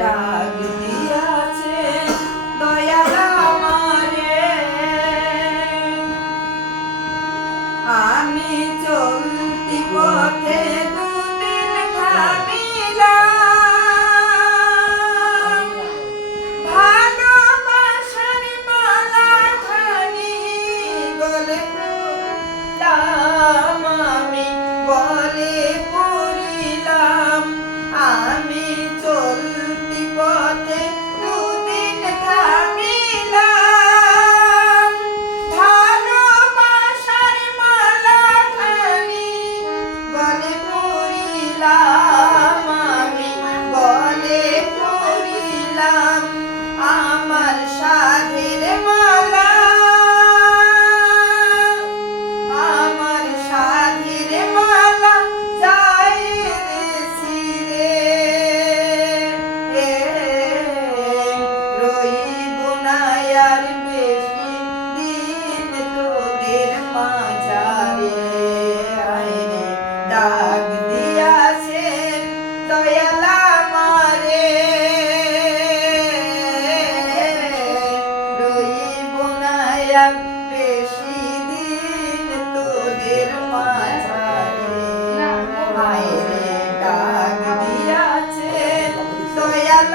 ডাক দিয়াছে দয়াল আমারে, আমি চলতি পথে দুদিন থামিলাম, ভালোবাসার মালাখানি গলে পড়লাম, আমি গলে পড়িলাম। আমি চলতি পথে দুদিন থামিলাম, ভালোবাসার মালাখানি গলে পড়িলাম, আমি গলে পড়িলাম। আমার সাধের মালা, আমার সাধের মালা যায় রে ছিঁড়ে, রইব না আর বেশি দিন তোদের মাঝারে। আইরে ডাক দিয়াছে দয়াল আমারে, রইব না আর বেশি দিন তোদের মাঝারে। আইরে ডাক দিয়াছে দয়াল